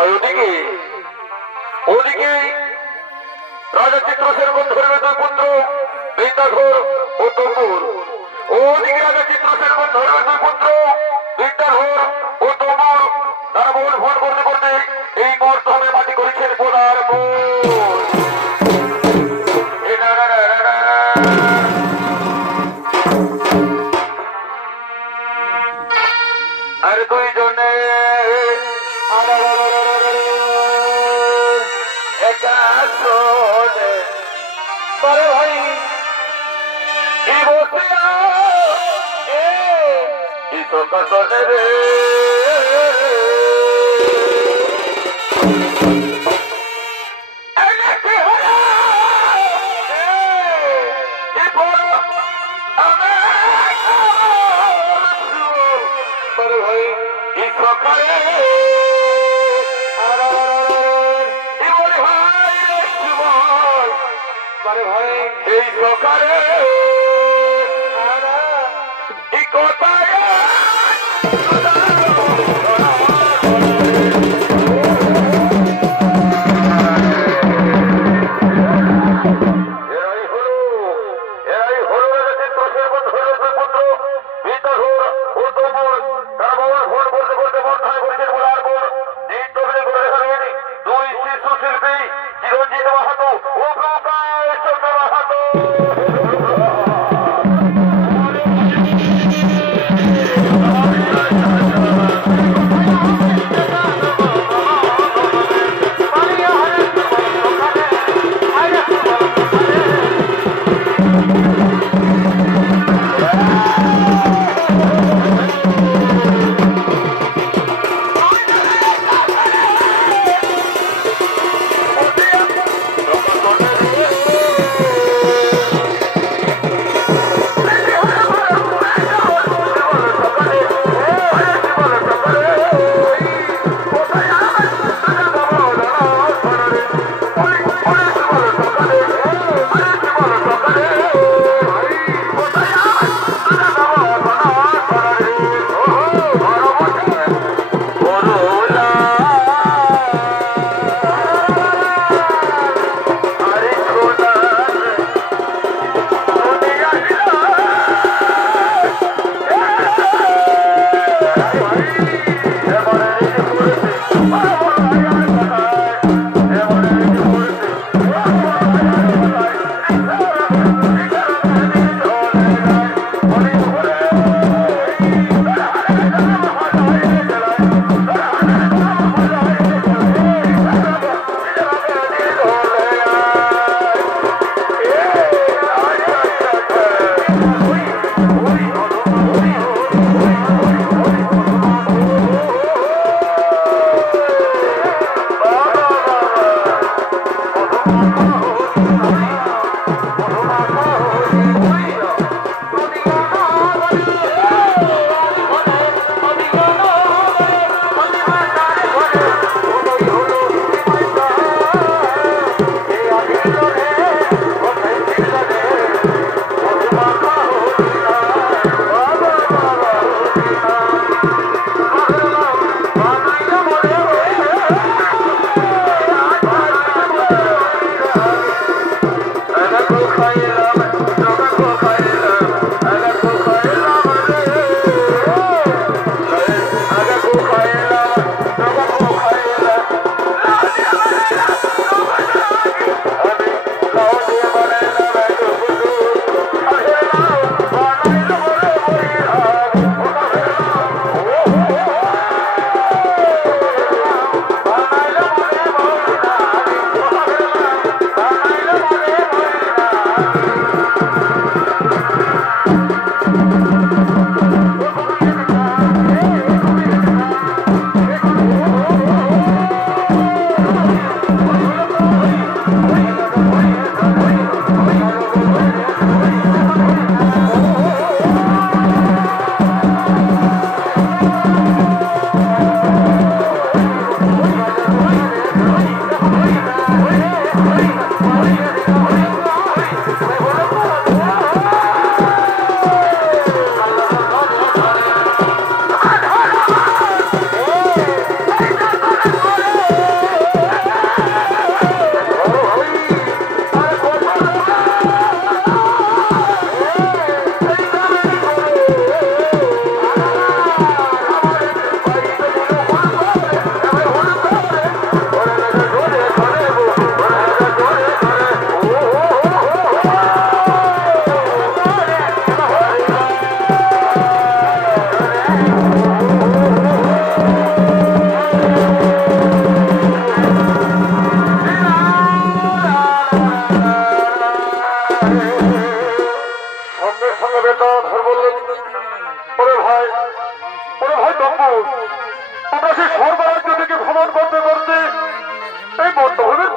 ওদিকে ওদিকে রাজা চিত্রসেন বন্ধুর দুই পুত্র বিদ্যাধর ও তপুর। ওদিকে রাজা চিত্রসেন বন্ধুর দুই পুত্র বিদ্যাধর ও তপুর তারা বোন ফোন করতে করতে এই মর্তমে মাটি করেছেন বোনার আর দুইজনে ভাই রে এই সকালে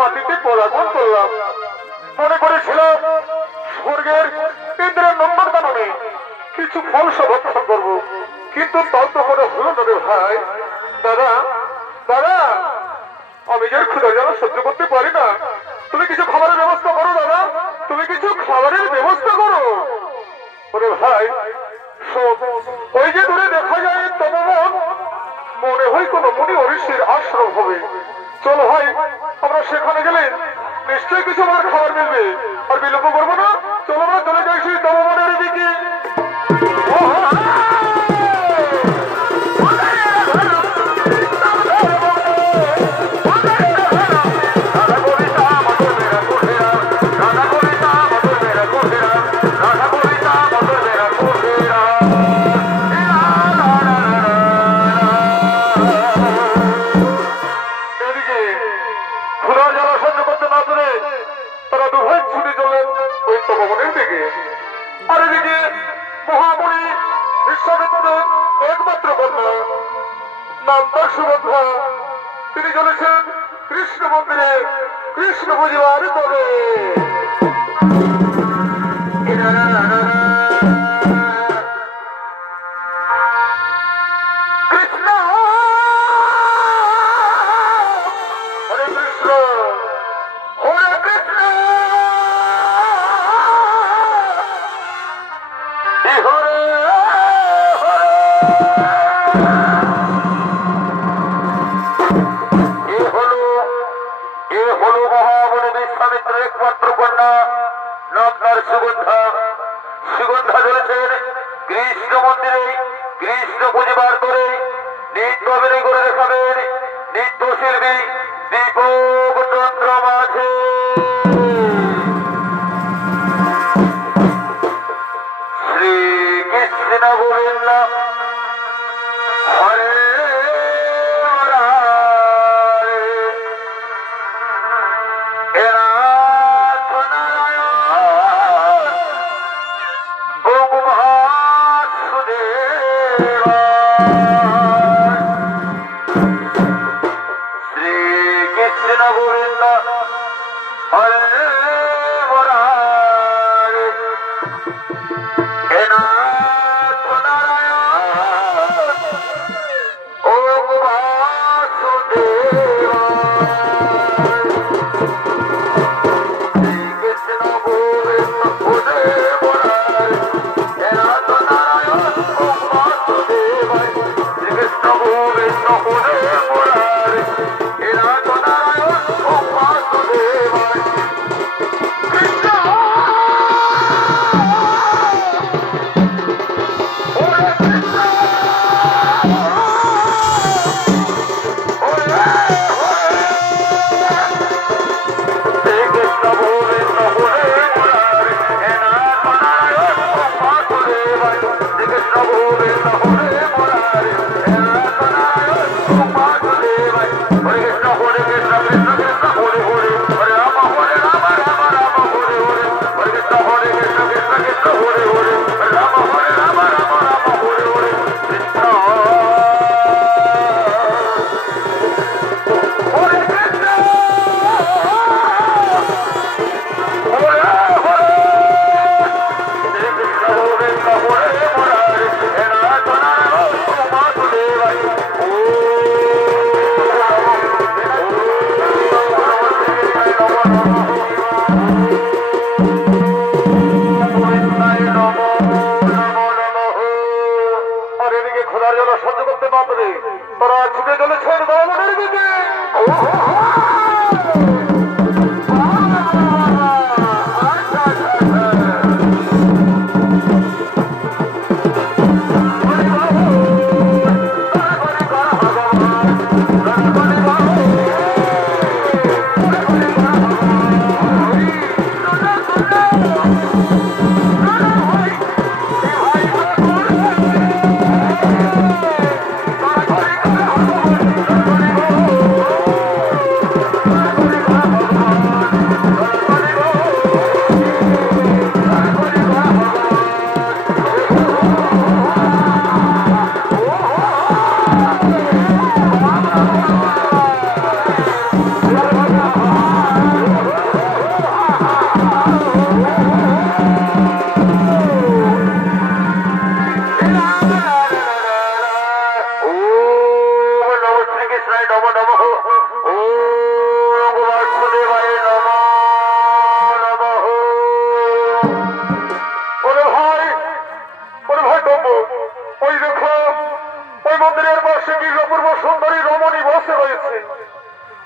মাটিতে পদার্পণ করলাম। মনে করেছিলাম স্বর্গের ইন্দ্রের নম্বর দানবে কিছু ফল সংরক্ষণ করবো, কিন্তু তার তো কোনো হলো না রে ভাই। দাদা দাদা, আমি যে ক্ষুধা জ্বালা সহ্য করতে পারি না, তুমি কিছু খাবারের ব্যবস্থা করো দাদা, তুমি কিছু খাবারের ব্যবস্থা করো। ওরে ভাই শোন, ওই যে দূরে দেখা যায় তপবন, মনে হয় কোনো মুনি ঋষির আশ্রম হবে। চলো ভাই, আমরা সেখানে গেলে নিশ্চয়ই কিছু আমার খাবার মিলবে। আর বিলম্ব করবো না, চলো আমরা চলে যাই সেই তপবনের দিকে। তিনি চলেছেন কৃষ্ণ মন্দিরে কৃষ্ণ বুঝিবার তবে। কৃষ্ণ হরে কৃষ্ণ হরে কৃষ্ণ হরে একমাত্র কন্যা নাম তার সুগন্ধা। সুগন্ধা চলেছেন কৃষ্ণ মন্দিরে কৃষ্ণ পূজিবার করে নৃত্য অভিনয় করে দেখাবেন নৃত্য শিল্পী দীপক চন্দ্র মাঝে। শ্রীকৃষ্ণ গোবিন্দ হরে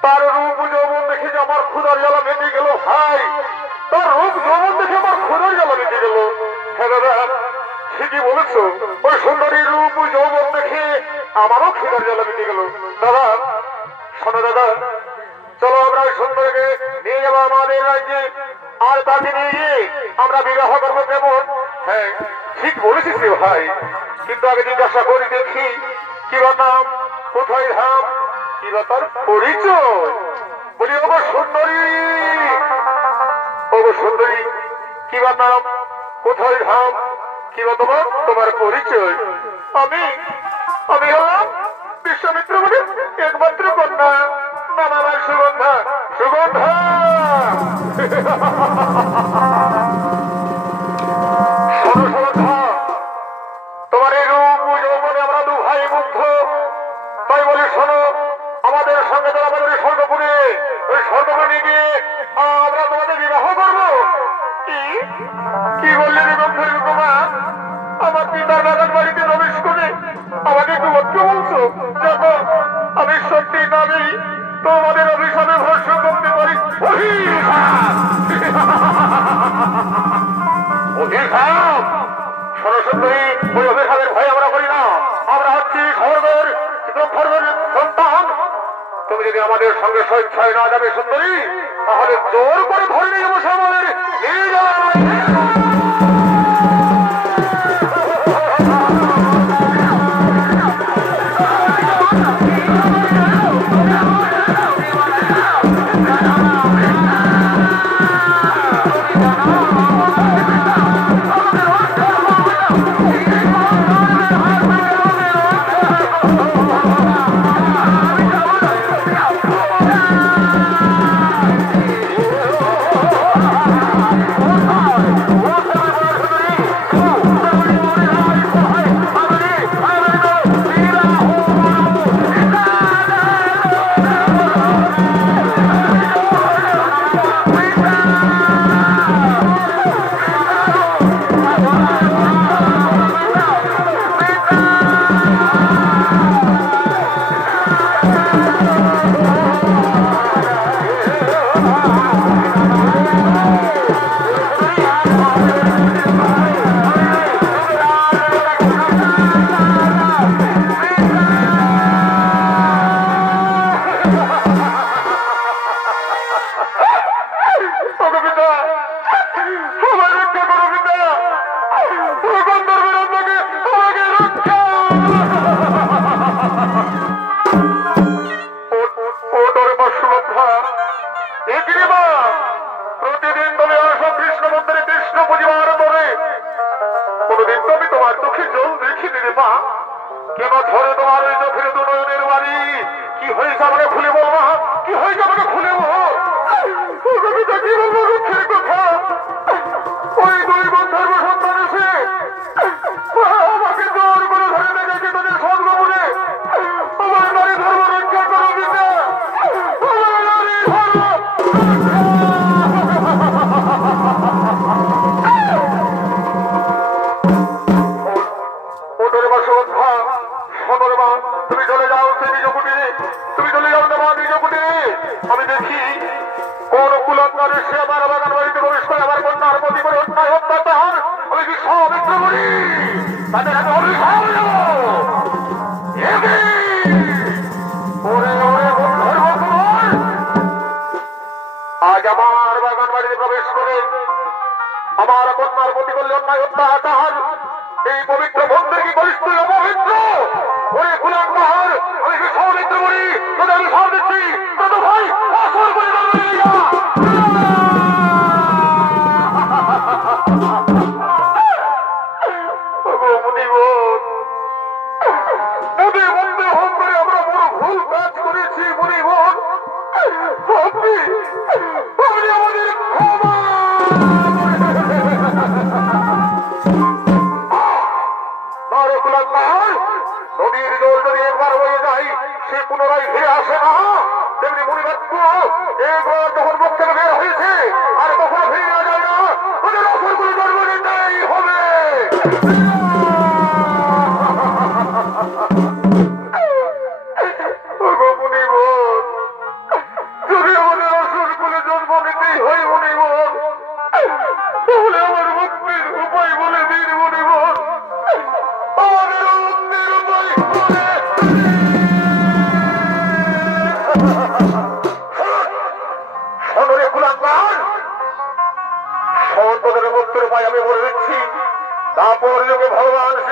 তার রূপ যৌবন দেখে যে আমার ক্ষুধার জ্বালা মেটে গেল ভাই, তার রূপ যৌবন দেখে আমার ক্ষুধার জ্বালা মেটে গেল। হ্যাঁ দাদা, ঠিকই বলেছো, ওই সুন্দরীর রূপ যৌবন দেখে আমারও ক্ষুধার জ্বালা মেটে গেল। দাদা শোনো দাদা, চলো আমরা ওই সুন্দরীকে নিয়ে যাবো আমাদের রাজ্যে, আর তাকে নিয়ে গিয়ে আমরা বিবাহ করবো। কেমন? হ্যাঁ ঠিক বলেছিস রে ভাই, কিন্তু আগে জিজ্ঞাসা করি দেখি কি বা নাম, কোথায় ধাম, কি বা তার পরিচয়। বলি ওগো সুন্দরী, ওগো সুন্দরী, কি বা নাম, কোথায় ধাম, কি বা তোমার পরিচয়? আমি আমি হলাম বিশ্বামিত্র বলে একমাত্র কন্যা, নাম আমার সুগন্ধা। সুগন্ধা শোনো সুগন্ধা, তোমার এই রূপ যৌবনে আমরা দু ভাই মুগ্ধ। তাই বলি শোনো, আমাদের সঙ্গে যারা আমাদের স্বর্গপুরে, ওই স্বর্গপুরে গিয়ে আমরা তোমাদের বিবাহ করবো। কি বললে নিবন্ধের কুমার? আমার পিতার বাগান বাড়িতে প্রবেশ করে আমাকে একটু অর্থ বলছো? দেখো আমি সত্যি নামি তোমাদের অভিশাপে ভস্য করতে পারি। অভিশাপ? সরস্বতী, ওই অভিশাপের ভয় আমরা করি না, আমরা হচ্ছি স্বর্গের সন্তান। তুমি যদি আমাদের সঙ্গে স্বেচ্ছায় না যাবে সুন্দরী, তাহলে জোর করে ধরে নিয়ে যাবো আমাদের নিয়ে যাওয়া। প্রতিদিন তুমি আসো কৃষ্ণ মন্দিরে কৃষ্ণ পরিবার বলে, কোনদিন তো আমি তোমার চোখে জল দেখিনি রে মা। কেন ধরে তোমার ওই চোখের দুনয়নের বাড়ি? কি হয়েছে আমাকে খুলে বল মা, কি হয়েছে আমাকে খুলে বল। কবিতা কি বলবো দুঃখের কথা, ওই দুই বন্ধুর সন্তান এসে আমাকে জোর করে ধরে রেখেছে তোদের স্বর্গপুরে। আমার নারী ধর্ম রক্ষা করো বিনা, আমার নারী ধর্ম। তুমি চলে যাও সে নিজ কুটিরে, তুমি চলে যাও তোমার নিজ কুটিরে। আমি দেখি কোন কুলঙ্কারের সে আমার বাগান বাড়িতে প্রবেশ করে আমার কন্যার প্রতি করে অন্যায় অত্যাচার আমি বিশ্বামিত্র করি, তাদের আমি অভিশাপ দেব। আজ আমার বাগান বাড়িতে প্রবেশ করে আমার কন্যার প্রতি করলে অন্যায় অত্যাচার, এই পবিত্র মন্দির কি করিস তুই অপবিত্র? ওরে কুলাঙ্গার, আমি বিশ্বামিত্র করি, তোদের আমি সার দিচ্ছি, তোদের ভাই আসর করে আমরা বড় ভুল কাজ করেছি মুনিবন, আপনি আমাদের ক্ষমা। নদীর জল যদি একবার হয়ে যায় সে পুনরায় ফিরে আসে না, তেমনি মুনিবাক্য একবার যখন মুখ থেকে বের হয়েছে আর কখনো ফিরে না যায় না, ওদের অসরগুলো জন্ম নিতেই হবে।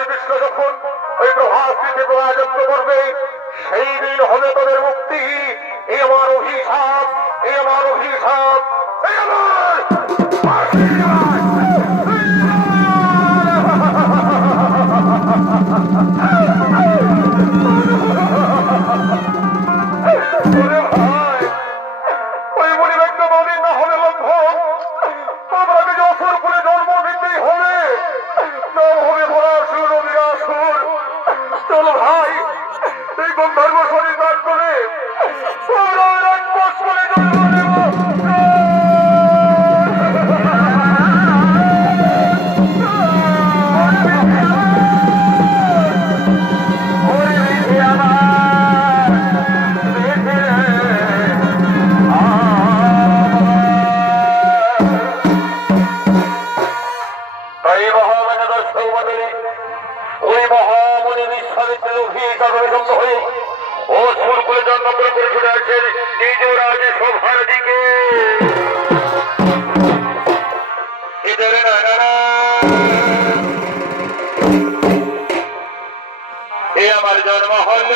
শ্রীকৃষ্ণ যখন ওই প্রভাসটিকে পরাযত্ন করবে সেই দিন হবে তোদের মুক্তি। এই আমার অভিশাপ, এই আমার অভিশাপ, এই আমার ওই মণিবেদ্য নদীর না হলে লঙ্ঘন তোমরাকে যশোর করে জন্ম নিতেই হবে। নাম হবে ভরাসুর ও বিরাসুর। চলো ভাই এই গন্ধর্ব শরীর কাজ করে তোমরা ওই রাক্ষস করে জন্ম নেব। ওই মহামণি বিশ্বামিত্রের অভিশাপে শব্দ হয়ে ও সুর করে জন্ম করে ছুটে আসছেন নিজ রাজে সভার দিকে। এ আমার জন্ম হল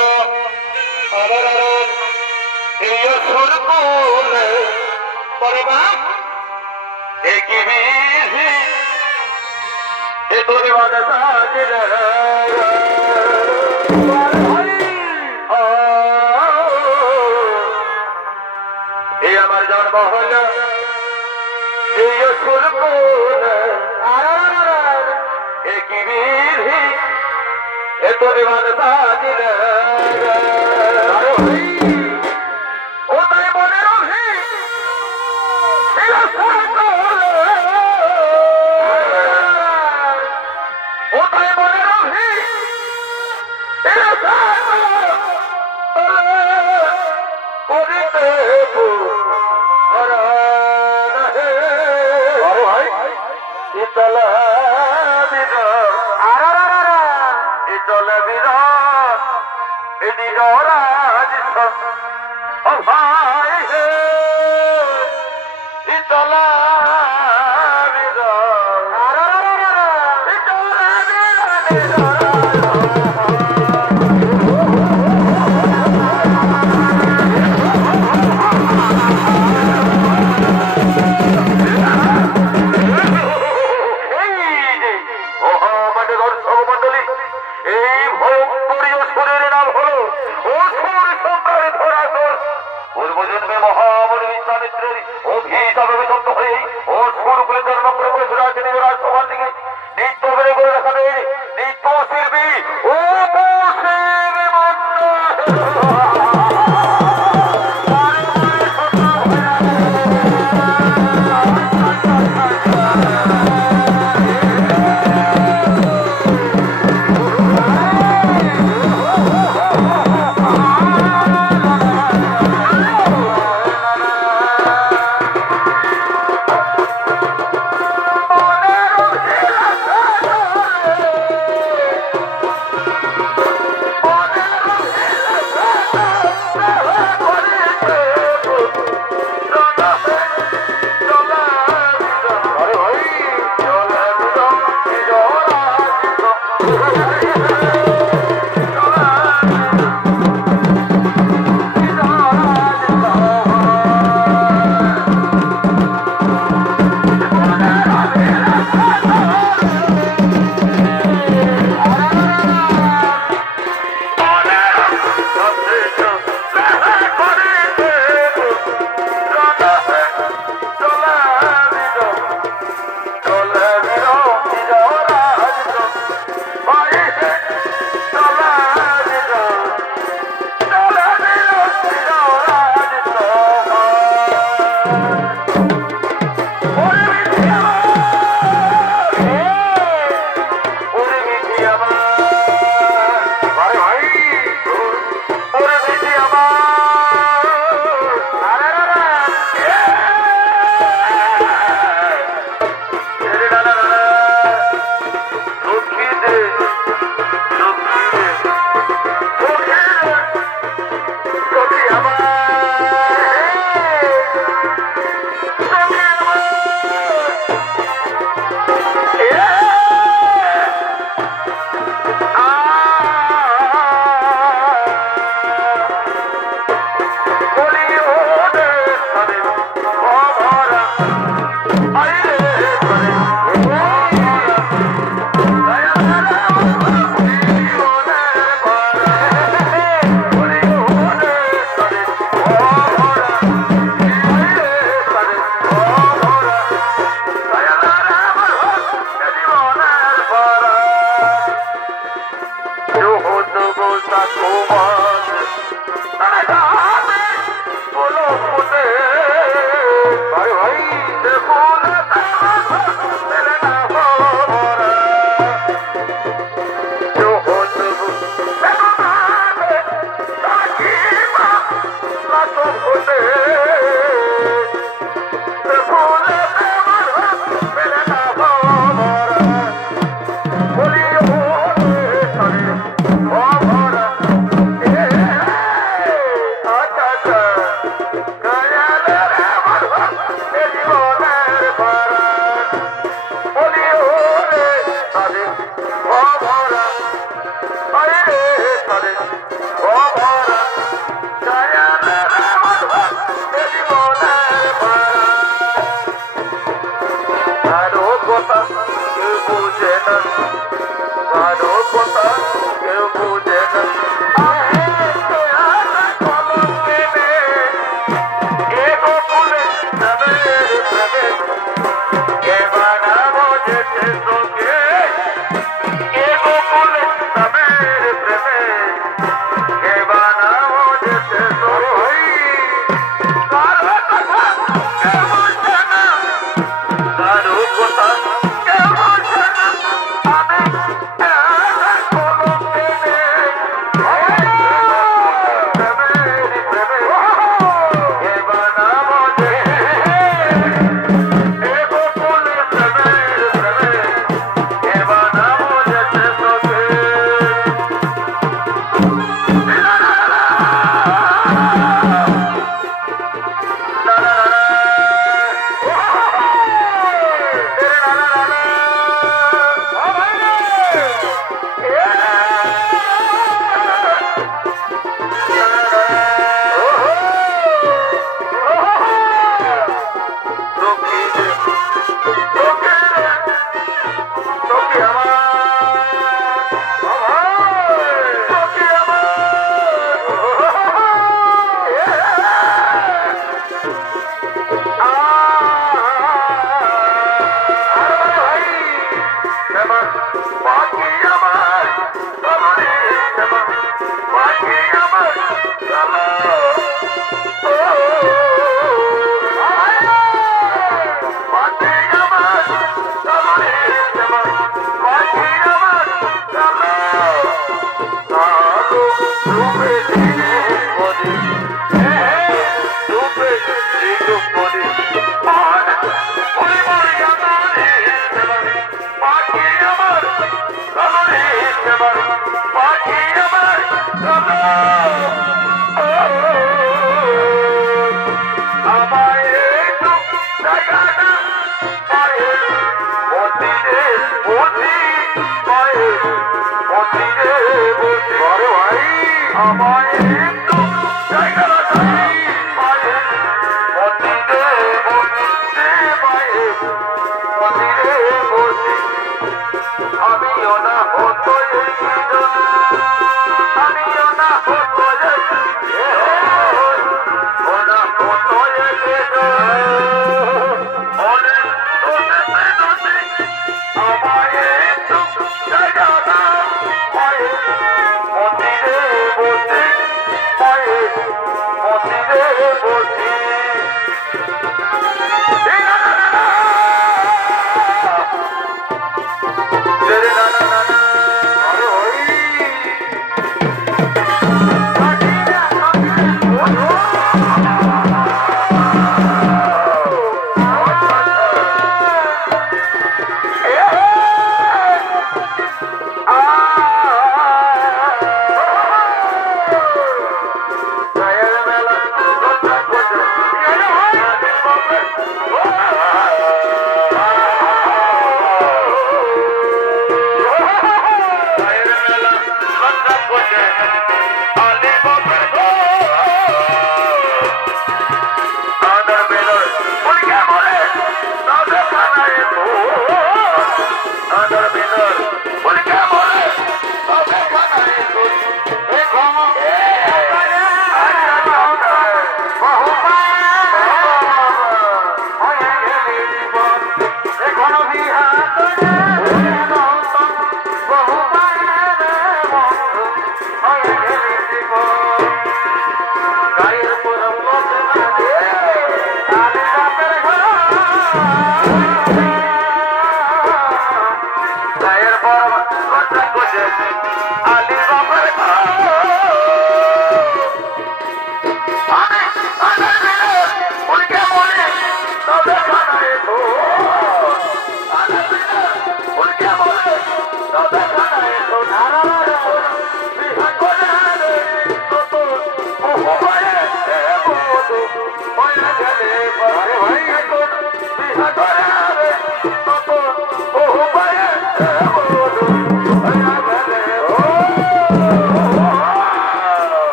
এই সুর কুলে পরমা একই বিধি এ তোরে বাদা সাজিল এ আমার জন্ম হল এই সুর কুলে একই বিধি এ তোরে বাদা সাজিল ও তাই মনে রবি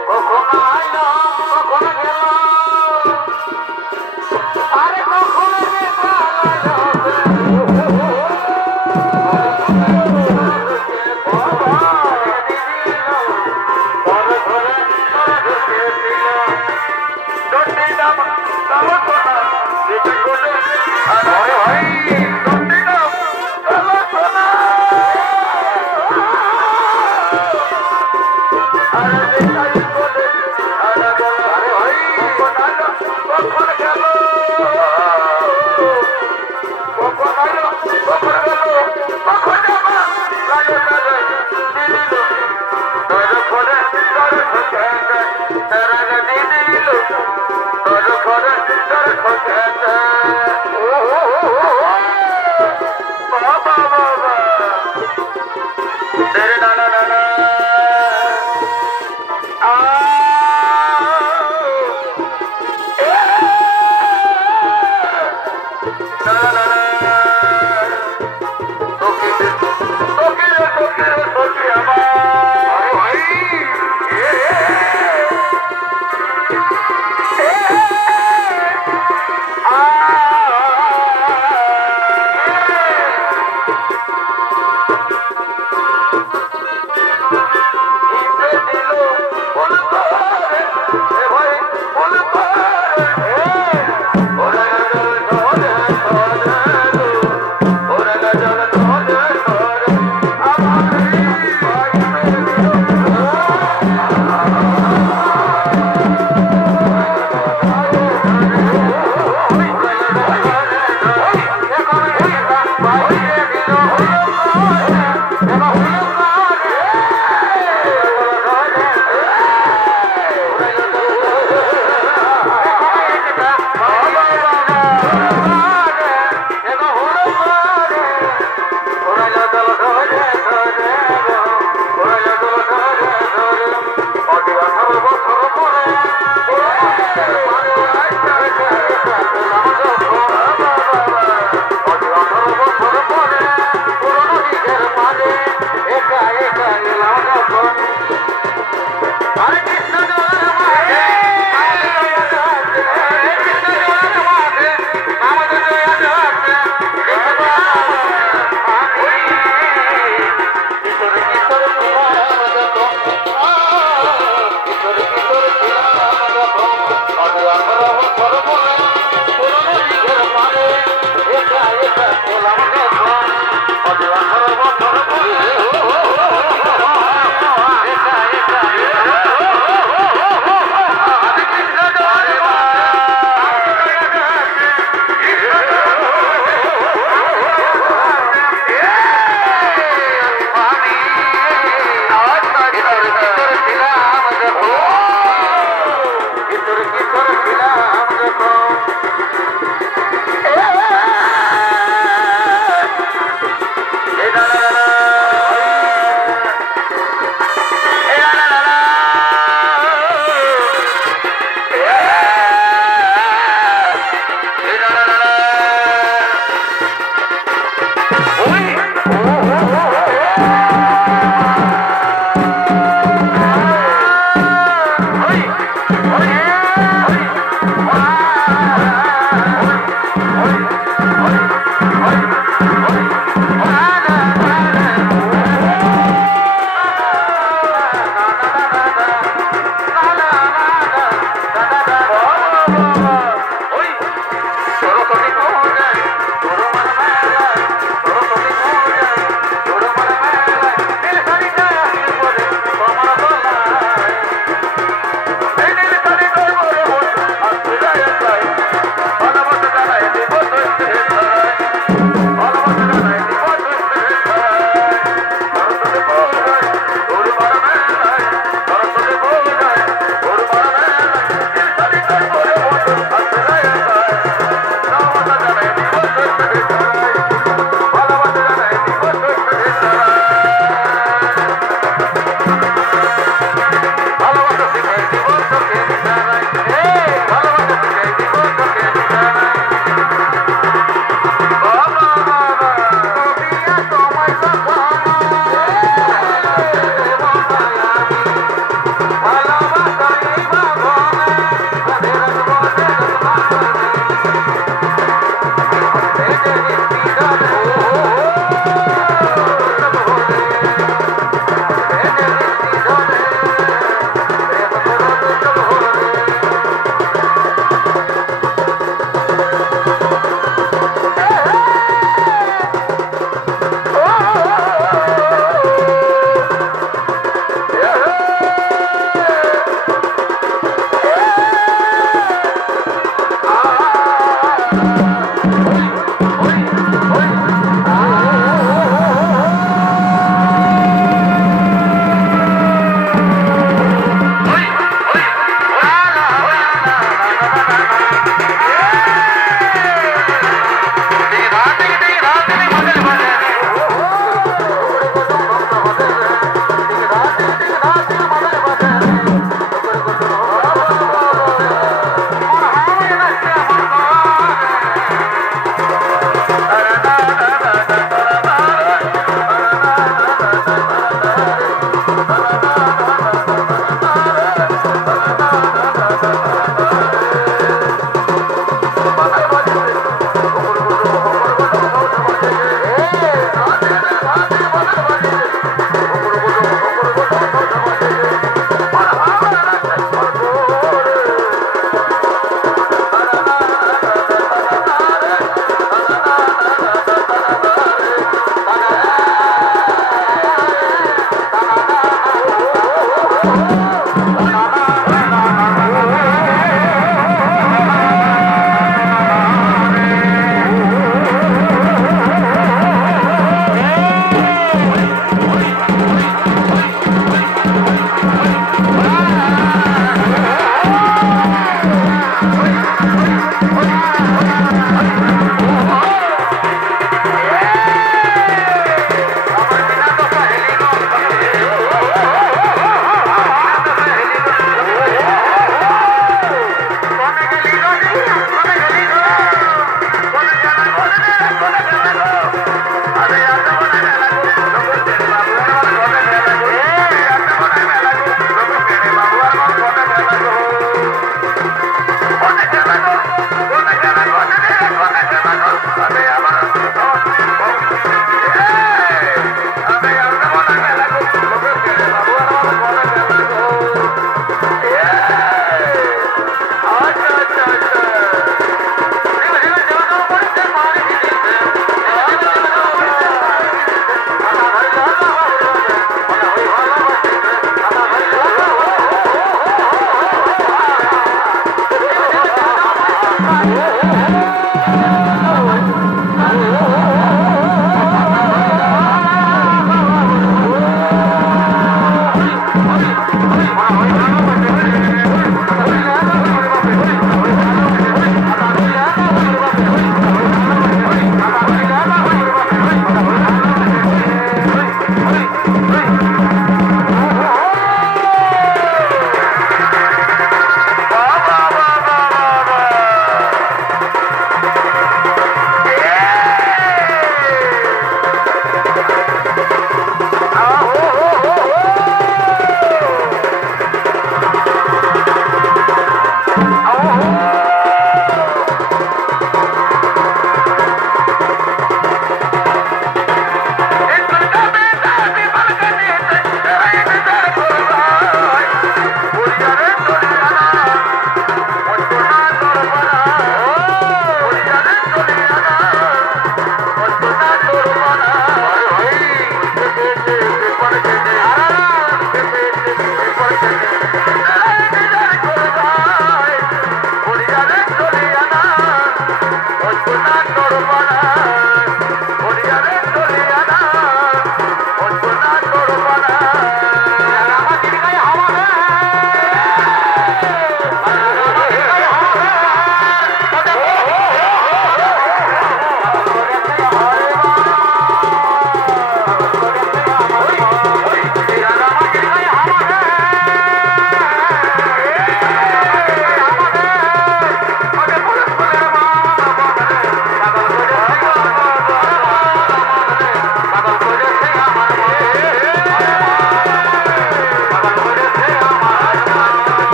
কখন আইলো কখন গেল Thank you.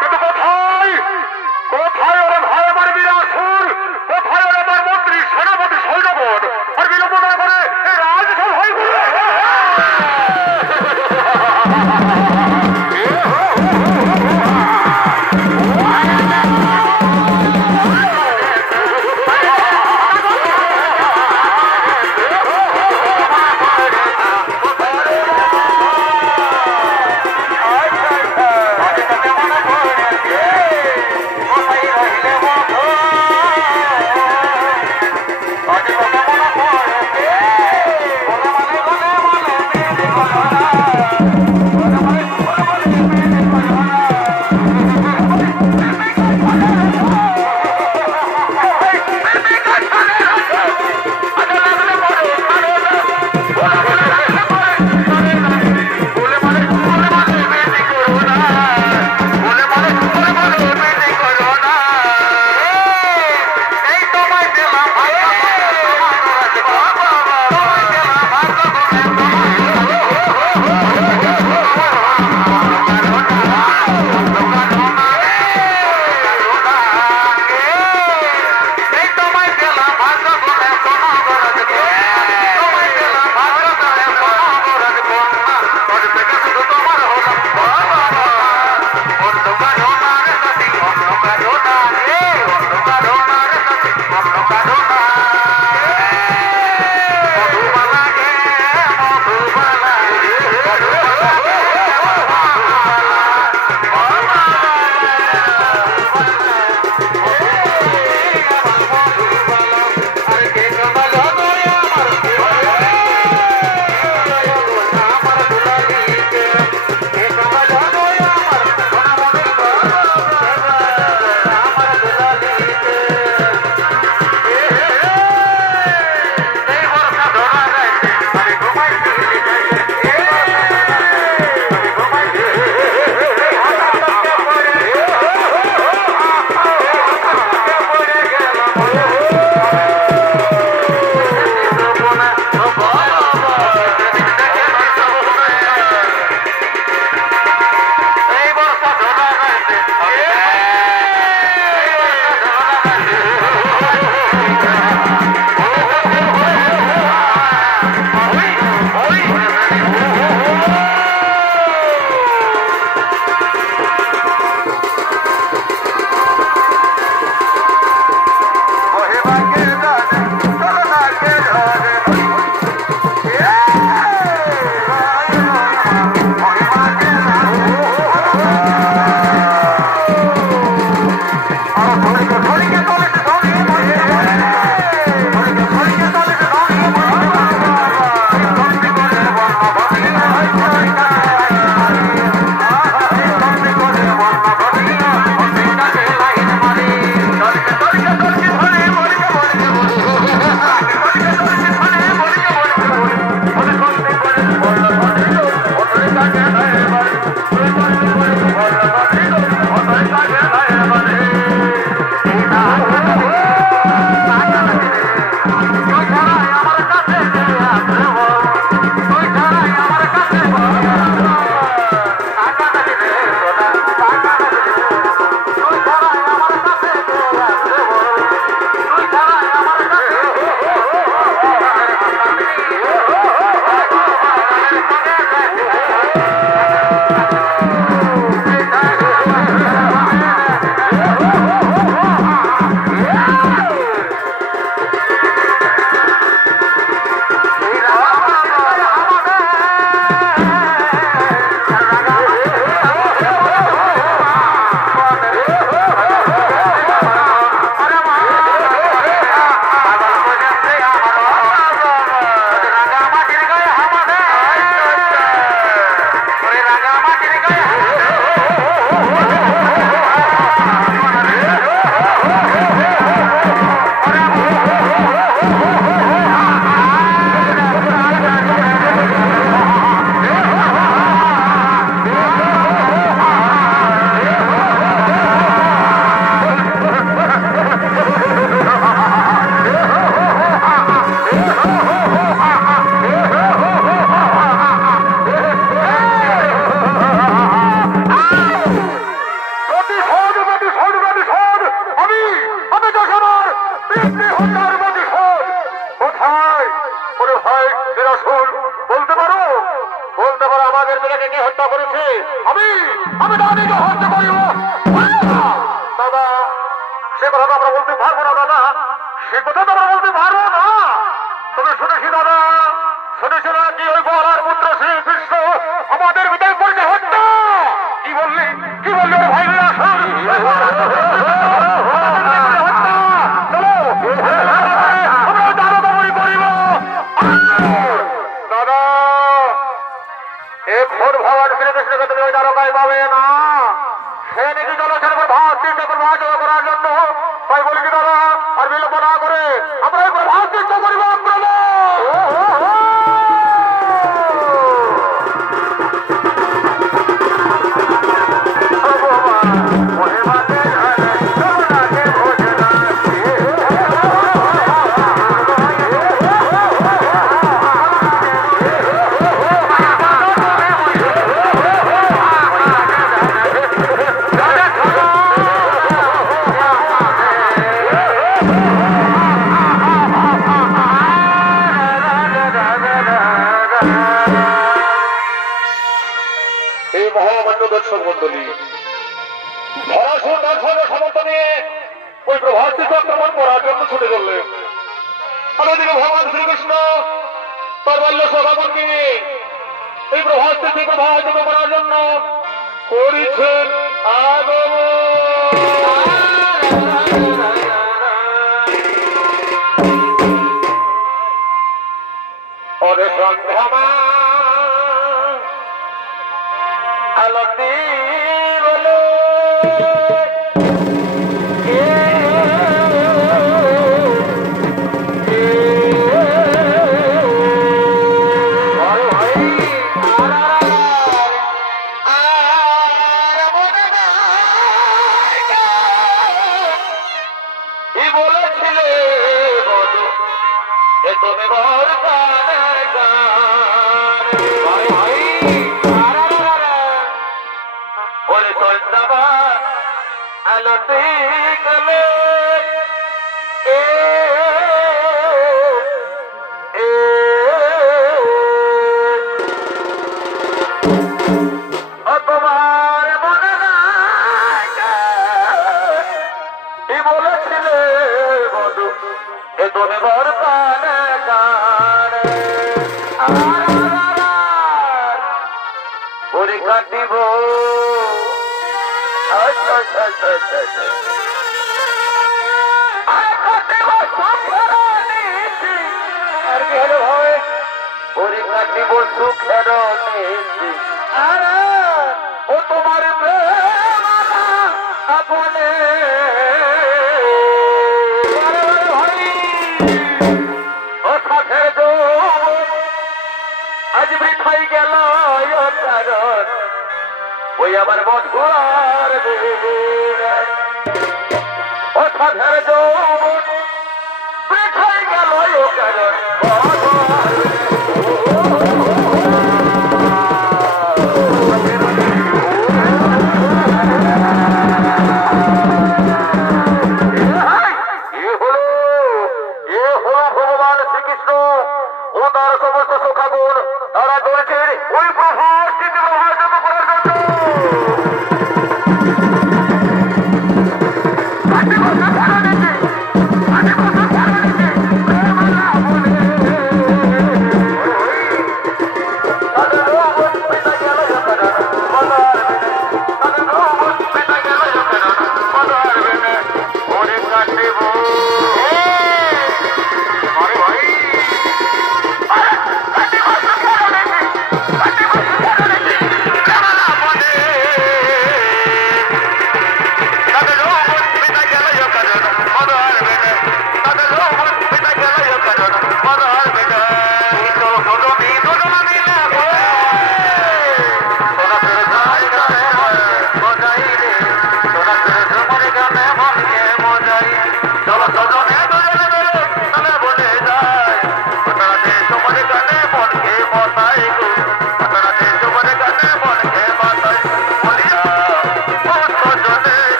কিন্তু কোথায় কোথায় ওরে ভাই আমার বিরাসুর, কোথায় ওরে আমার মন্ত্রী সেনাপতি সৈন্যগণ? আর বিলম্ব না করে এই রাজসভায় ঘুরে করেছে আমি আমি দাদিকে হত্যা করিব। দাদা সে কথা তো আমরা বলতে পারবো না দাদা, সে কথা তো আমরা বলতে পারবো না। তবে শুনেছি দাদা, শুনেছি না কি ওই বলার পুত্র শ্রীকৃষ্ণ আমাদের ভিতরে করেছে হত্যা। কি বললি কি বললি ওর ভাই দাদা এখন ভগবান শ্রীকৃষ্ণকে তুমি ওই দ্বারকায় পাবে না। সে নাকি জলছের উপর ভাত চিন্তা করে ভাত করার জন্য। তাই বলি কি দাদা আর বিলম্ব না করে আমরা এই ভাত চিন্তা করিব। দর্শক মন্ডলী তার সঙ্গে সমর্থ নিয়ে ওই প্রভাতকে আক্রমণ করার জন্য ছুটে চললেন। আমাদেরকে ভগবান শ্রীকৃষ্ণ তার বাল্য সভাগণকে নিয়ে এই প্রভাতকে প্রভাবিত করার জন্য করেছেন অরে সন্ধ্যামা আলতি বলে সুখের ও তোমার আপনে ও সাথের আজ বৃথাই গেল কারণ ওই আমার মধুয়ার ও সাথের বৃথাই গেল কারণ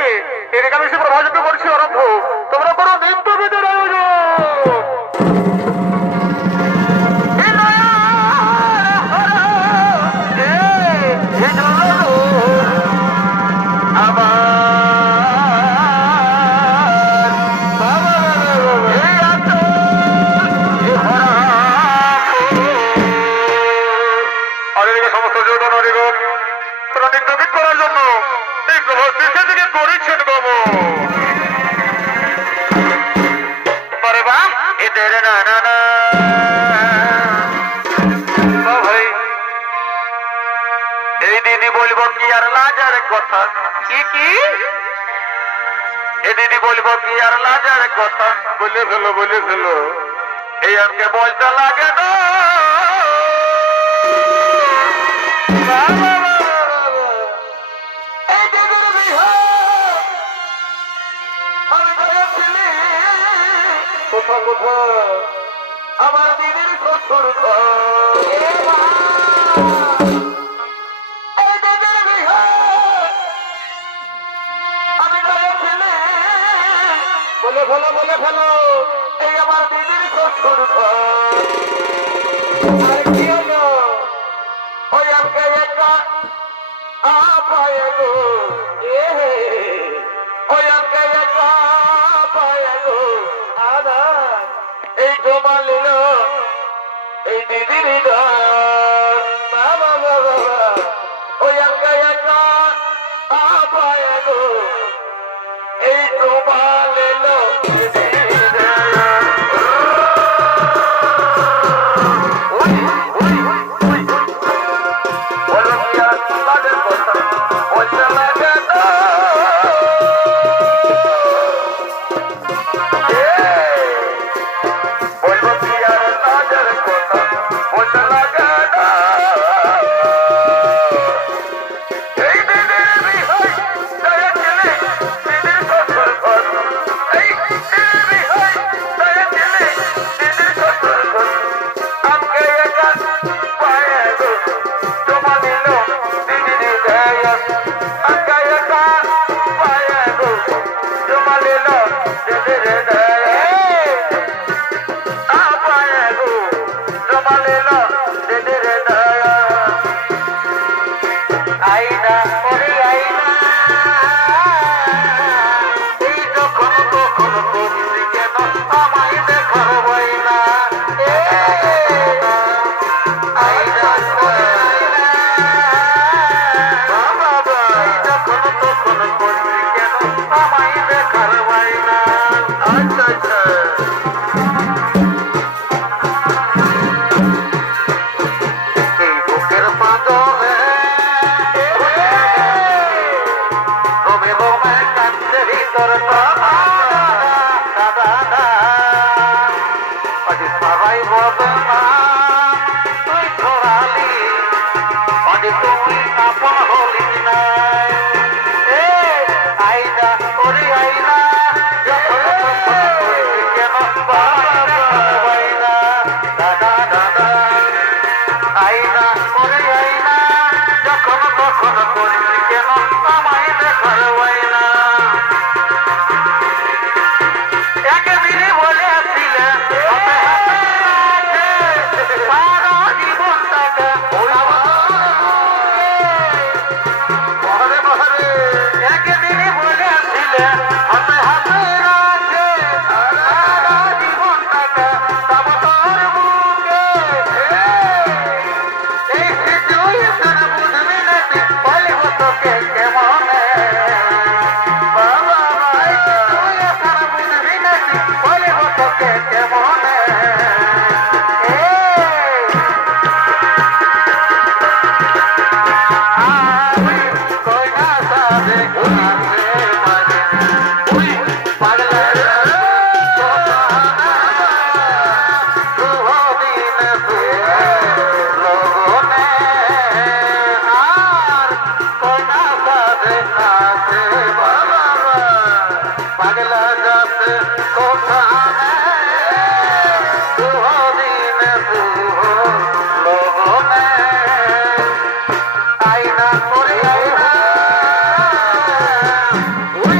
নিয়ে এদিকে আমি সে প্রভাজিত করছি আরম্ভ। তোমরা করো নৃত্য বিদের আয়োজন। সমস্ত যৌন নারীগণ তারা নৃত্যগীত করার জন্য এই প্রভাস দেশের দিকে করেছেন বাবু। আরে বাহ, এদের না না না ভাই, এই দিদি বলবো কি আর লাজার কথা? কি কি এই দিদি বলবো কি আর লাজার কথা? বলে ফেলো বলে ফেলো, এই আমাকে বলতে লাগে না। কোথা কোথা আমার দিদির শ্বশুর বলে ফেলো বলে ফেলো, এই আমার দিদির শ্বশুর আর কি হলো? ওই আমাকে একটা আপায় গো, ওই আমাকে একটা আপায় গো আদা, এই জমা নিল এই দিদির বাবা বাবা, ওই আমাকে একটা আপায় গো, এই জমা নিল Uy!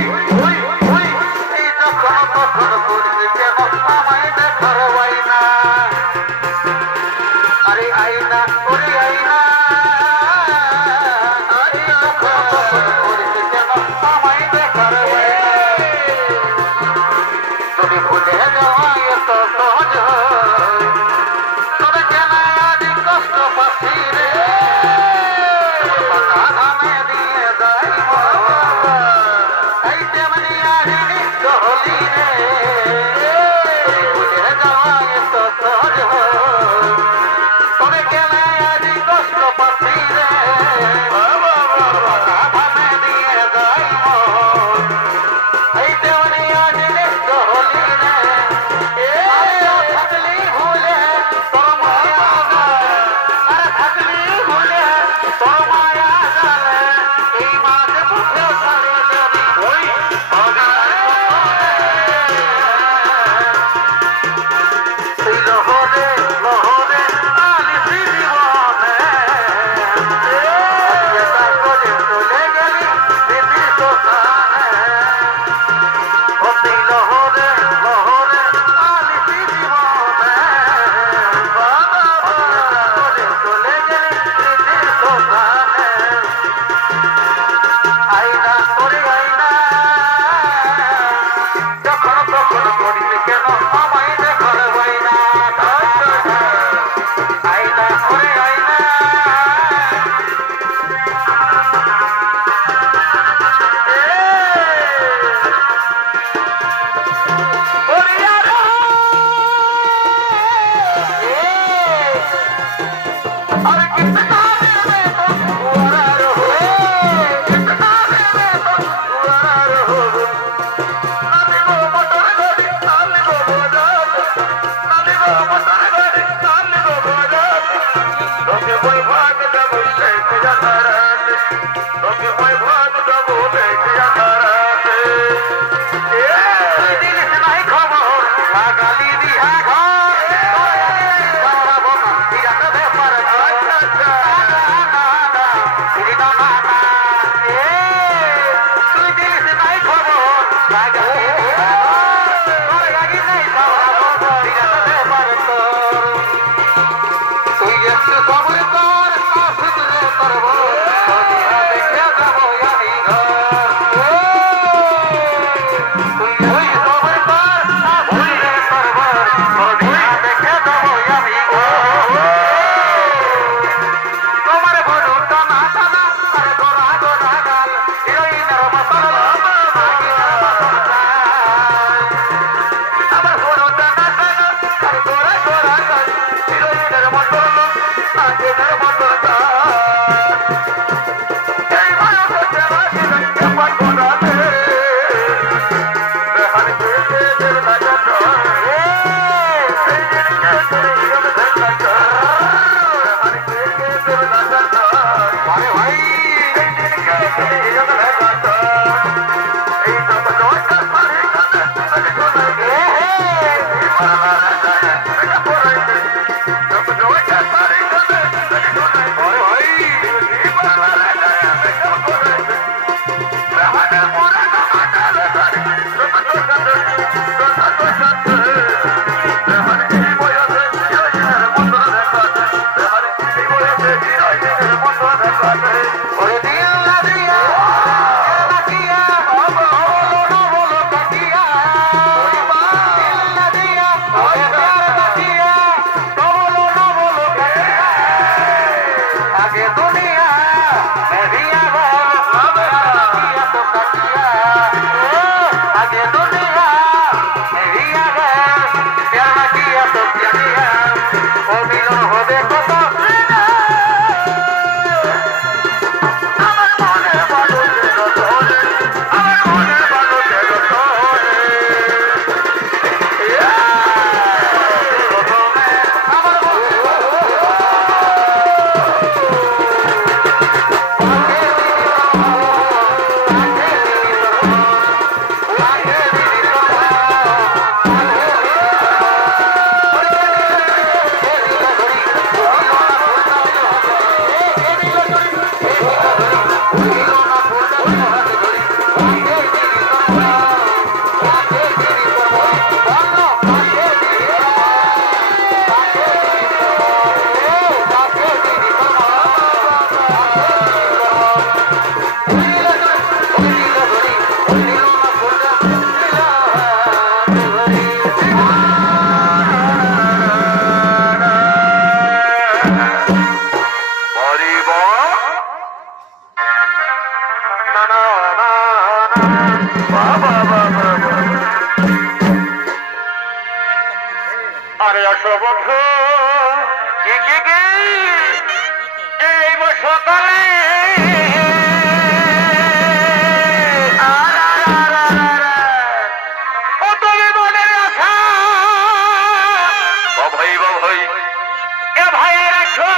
আরে আসো বন্ধু এই সকালে ও তুমি মনের আশা ভাই এ ভাই রাখো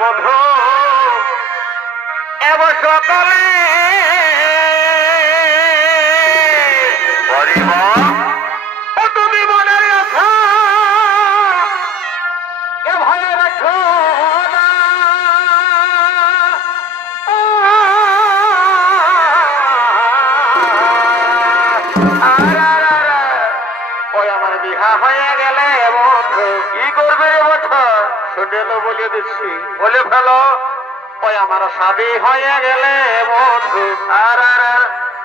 বন্ধু এবার সকালে তুমি মনের আশা এ ভয় রাখো ওই আমার বিহা হয়ে গেলে বন্ধু কি করবে রে বছর শুনেলো বলিয়ে দিচ্ছি বলে ফেলো ওই আমার শাদী হয়ে গেলে বন্ধু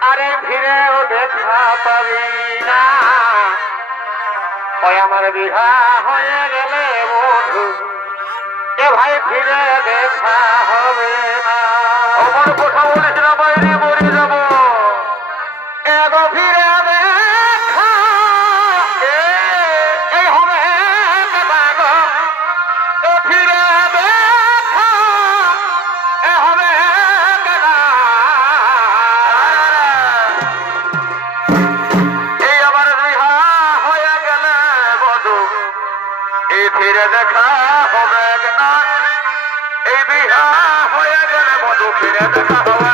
আরে ফিরেও দেখা পাবি না ওই আমার বিহা হয়ে গেলে বন্ধু এ ভাই ফিরে দেখা হবে না আমার কথা বলিস না বাইরে মরে যাবো এগো ফিরে দেখা এই হবে ফিরে দেখা এ হবে এই আমার বিহা হয়ে গেলে বধু এই ফিরে দেখা হবে না এই বিহা হয়ে গেলে বধু ফিরে দেখা হবে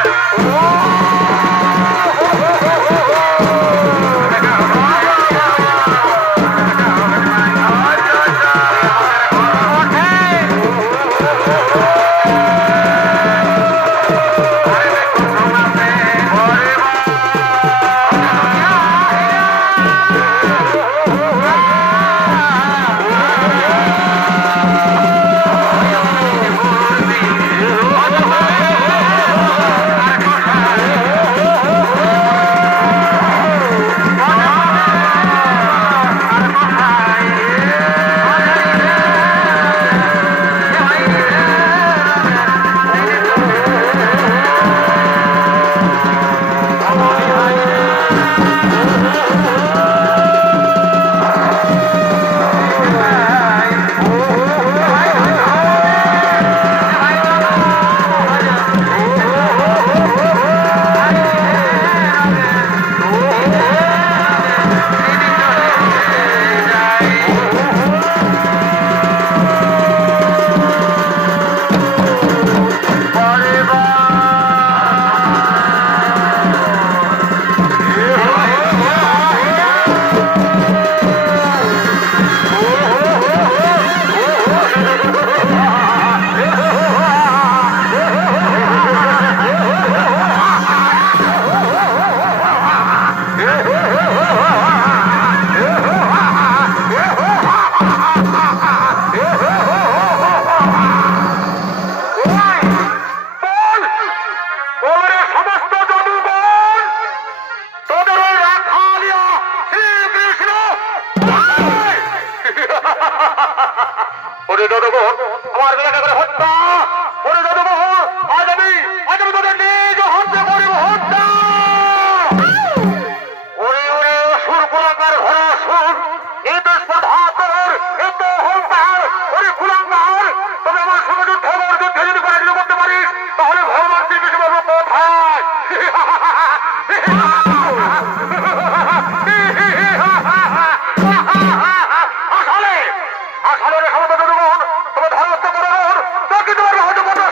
ওরে দাদুবর আমার এলাকা করে হত্যা, ওরে দাদুবর আজ আমি তোদের নিজ হত্যা করিব হত্যা। ওরে ওরে সুর গোলাকার ভরা সুর, এই তো স্পর্ধা তোর, এই তো অহংকার, ওরে কুলাঙ্গার, তবে আমার সঙ্গে যুদ্ধে যদি পরাজিত করতে পারিস তাহলে ভগবান শ্রীকৃষ্ণ বলবো কোথায়। আসলে আসলে রে সমস্ত জনগণ, তবে ধরস্ত করুন তোকে তোমার হয়তো কথা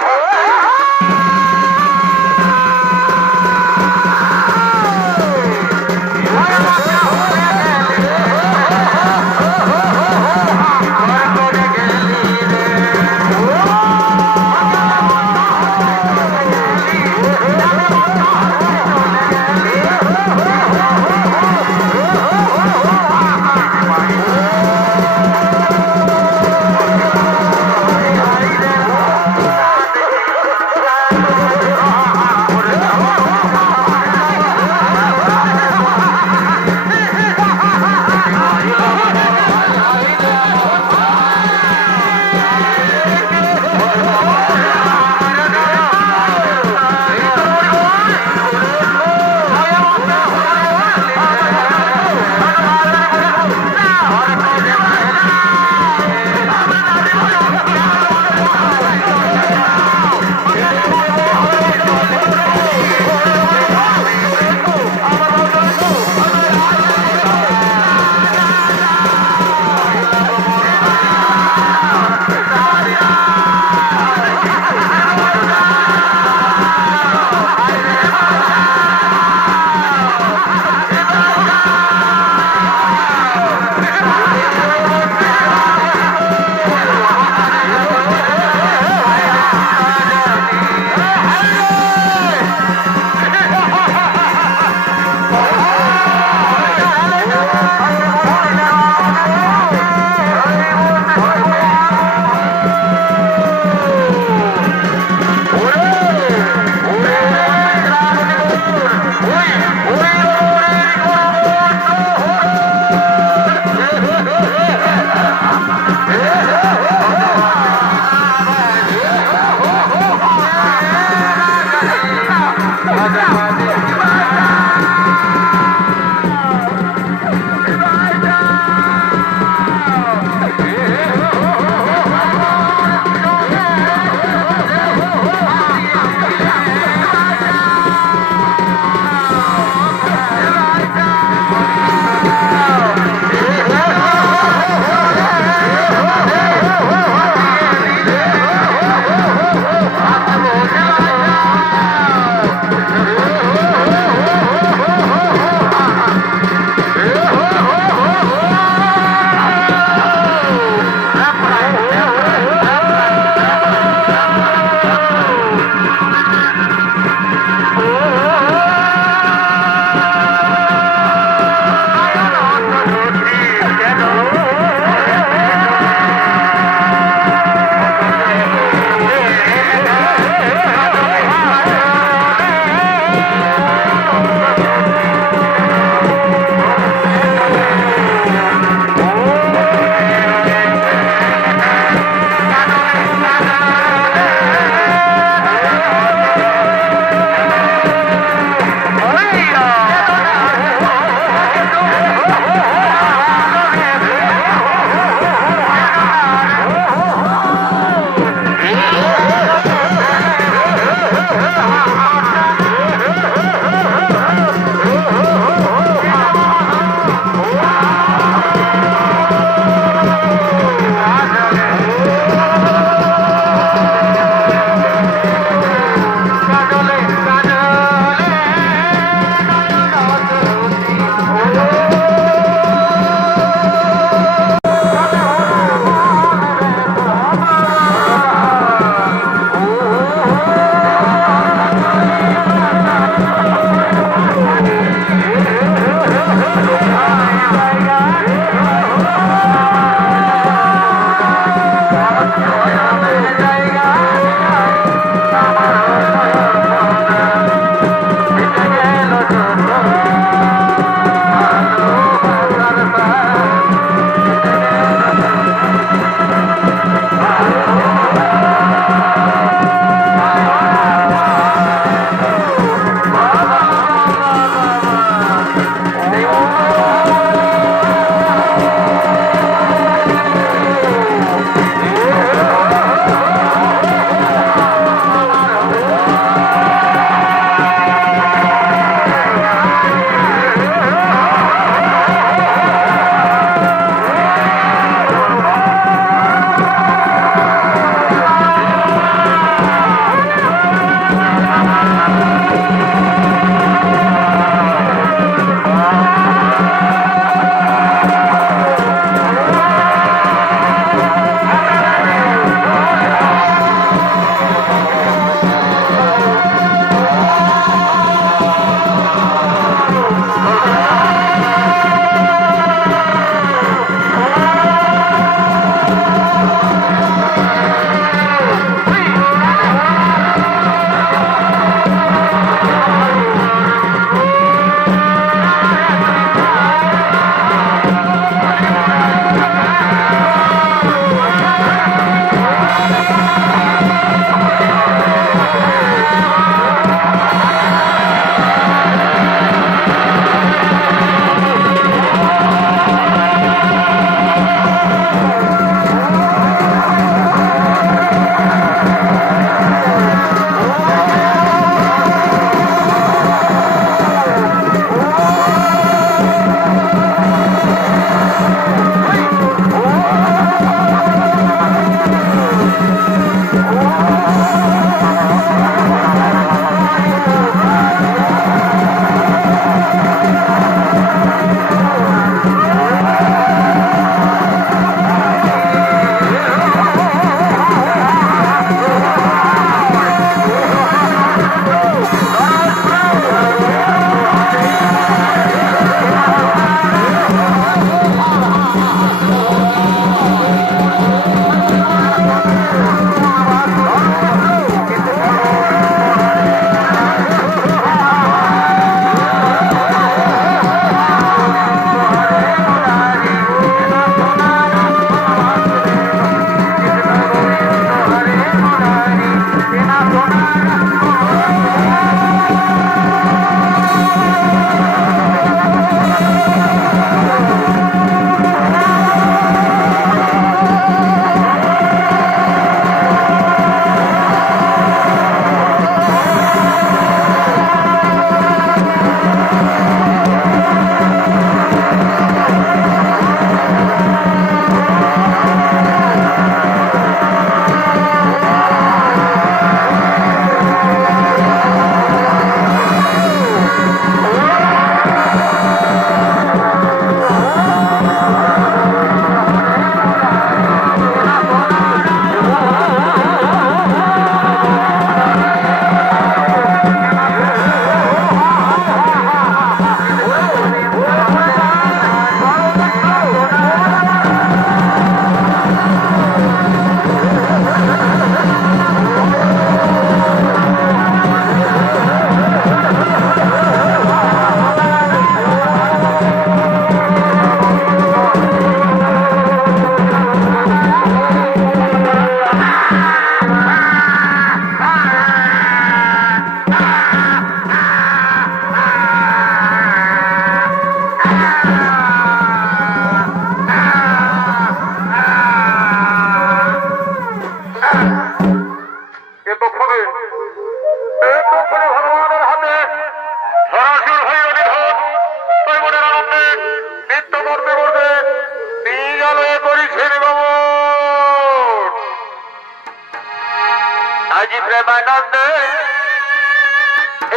প্রেমানন্দে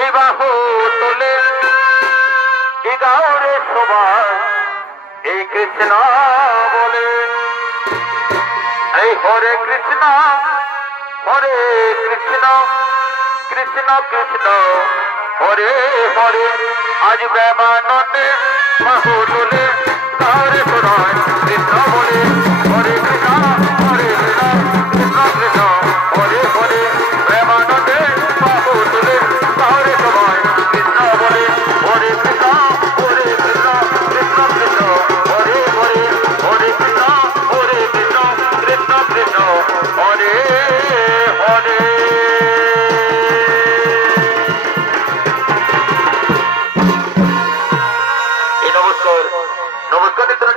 এই বাহু তুলে এই গাওরে সবাই এই কৃষ্ণ বলে এই হরে কৃষ্ণ কৃষ্ণ কৃষ্ণ হরে হরে আজ প্রেমানন্দে বাহু তুলে গাওরে সবাই কৃষ্ণ বলে হরে কৃষ্ণ কৃষ্ণ কৃষ্ণ হরে হরে প্রেমানন্দে বাহু তুলে গাওরে সবাই কৃষ্ণ বলে হরে কৃষ্ণ কৃষ্ণ কৃষ্ণ হরে হরে হরে কৃষ্ণ কৃষ্ণ কৃষ্ণ হরে হরে নমস্কার নমস্কার।